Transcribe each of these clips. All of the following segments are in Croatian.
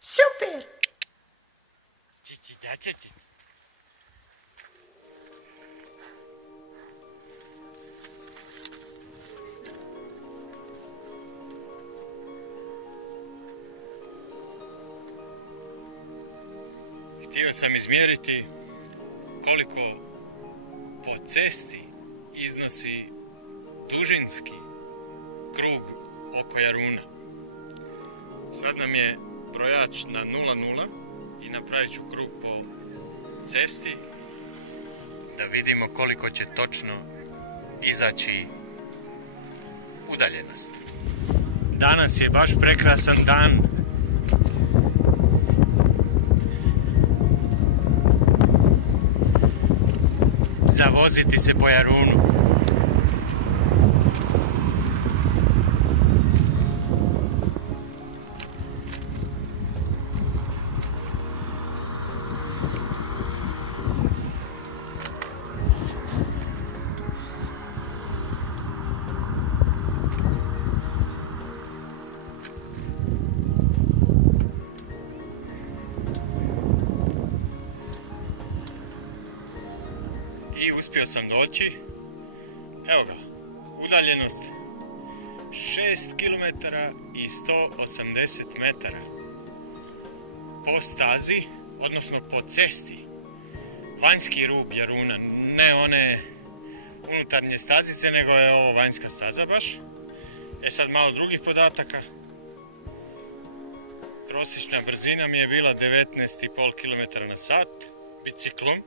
Super! Cici, da će ti. Htio sam izmjeriti koliko po cesti iznosi dužinski krug oko Jaruna. Sad nam je brojač na 0,0 i napravit ću krug po cesti da vidimo koliko će točno izaći udaljenost. Danas je baš prekrasan dan. Za voziti se po Jarunu. I uspio sam doći, evo ga, udaljenost 6 km i 180 metara po stazi, odnosno po cesti, vanjski rub Jaruna, ne one unutarnje stazice, nego je ovo vanjska staza baš. Sad malo drugih podataka. Prosječna brzina mi je bila 19,5 km na sat biciklom.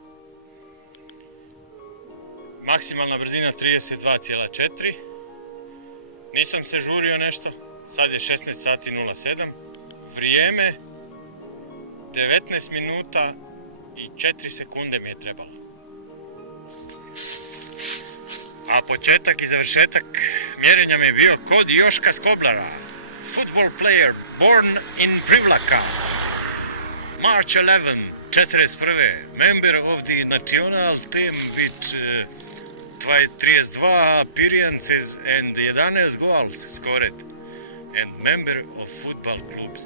Maksimalna brzina 32,4. Nisam se žurio nešto. Sad je 16 sati 07. Vrijeme 19 minuta i 4 sekunde mi je trebalo. A početak i završetak mjerenja mi je bio kod Joška Skoblara. Football player born in Privlaka. March 11, 41. Member of the national team with 32 appearances and 11 goals scored, and member of football clubs.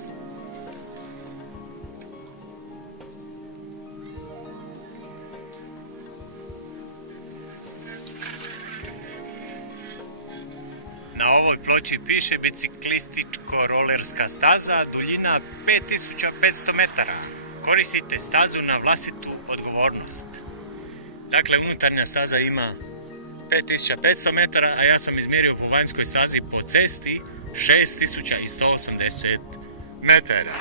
Na ovoj ploči piše biciklističko-rolerska staza, duljina 5500 metara. Koristite stazu na vlastitu odgovornost. Dakle, unutarnja staza ima 5500 metara, a ja sam izmjerio po vanjskoj stazi po cesti 6180 metara.